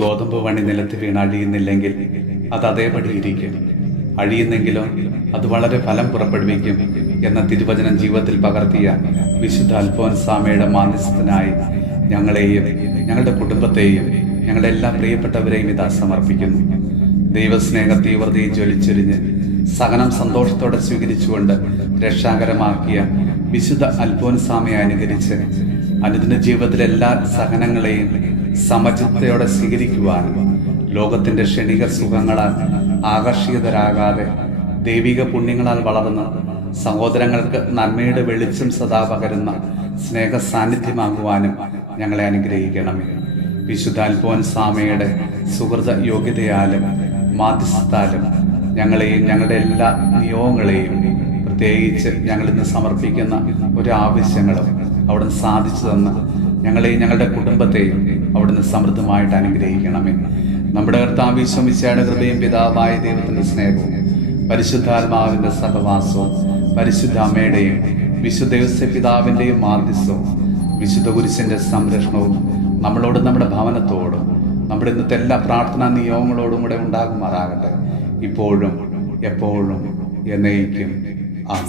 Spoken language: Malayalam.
ഗോതമ്പ് മണി നിലത്ത് വീണ് അഴിയുന്നില്ലെങ്കിൽ അത് അതേപടി ഇരിക്കും, അഴിയുന്നെങ്കിലോ അത് വളരെ ഫലം പുറപ്പെടുവിക്കും എന്ന തിരുവചനം ജീവിതത്തിൽ പകർത്തിയ വിശുദ്ധ അൽഫോൻസാമയുടെ മാധ്യസ്ഥനായി ഞങ്ങളെയും ഞങ്ങളുടെ കുടുംബത്തെയും ഞങ്ങളുടെ എല്ലാ പ്രിയപ്പെട്ടവരെയും ഇതാ സമർപ്പിക്കുന്നു. ദൈവസ്നേഹ തീവ്രതയെ ജ്വലിച്ചൊരിഞ്ഞ് സഹനം സന്തോഷത്തോടെ സ്വീകരിച്ചുകൊണ്ട് രക്ഷാകരമാക്കിയ വിശുദ്ധ അൽഫോൻസാമയെ അനുകരിച്ച് അനുദിന ജീവിതത്തിലെ എല്ലാ സഹനങ്ങളെയും സമചിത്തയോടെ സ്വീകരിക്കുവാനും ലോകത്തിന്റെ ക്ഷണിക സുഖങ്ങളാൽ ആകർഷിതരാകാതെ ദൈവിക പുണ്യങ്ങളാൽ വളർന്ന് സഹോദരങ്ങൾക്ക് നന്മയുടെ വെളിച്ചം സദാ പകരുന്ന സ്നേഹ സാന്നിധ്യമാകുവാനും ഞങ്ങളെ അനുഗ്രഹിക്കണമേ. വിശുദ്ധ അൽഫോൻസാമയുടെ സുഹൃത യോഗ്യതയാലും മാധ്യസ്ഥത്താലും ഞങ്ങളെയും ഞങ്ങളുടെ എല്ലാ നിയോഗങ്ങളെയും പ്രത്യേകിച്ച് ഞങ്ങളിന്ന് സമർപ്പിക്കുന്ന ഒരു ആവശ്യങ്ങളും അവിടുന്ന് സാധിച്ചു തന്ന് ഞങ്ങളെയും ഞങ്ങളുടെ കുടുംബത്തെയും അവിടുന്ന് സമൃദ്ധമായിട്ട് അനുഗ്രഹിക്കണമേ. നമ്മുടെ കർത്താവ് ഈശോ മിശിഹായുടെ കൃപയും പിതാവായ ദൈവത്തിന്റെ സ്നേഹവും പരിശുദ്ധാത്മാവിന്റെ സഹവാസവും പരിശുദ്ധ അമ്മയുടെയും വിശുദ്ധ യോസേപ്പ് പിതാവിന്റെയും മാധ്യസ്ഥവും വിശുദ്ധ കുരിശിന്റെ സംരക്ഷണവും നമ്മളോടും നമ്മുടെ ഭവനത്തോടും നമ്മുടെ ഇന്നത്തെ എല്ലാ പ്രാർത്ഥനാ നിയോഗങ്ങളോടും കൂടെ ഉണ്ടാകുമാറാകട്ടെ, ഇപ്പോഴും എപ്പോഴും എന്നേക്കും. ആമേൻ.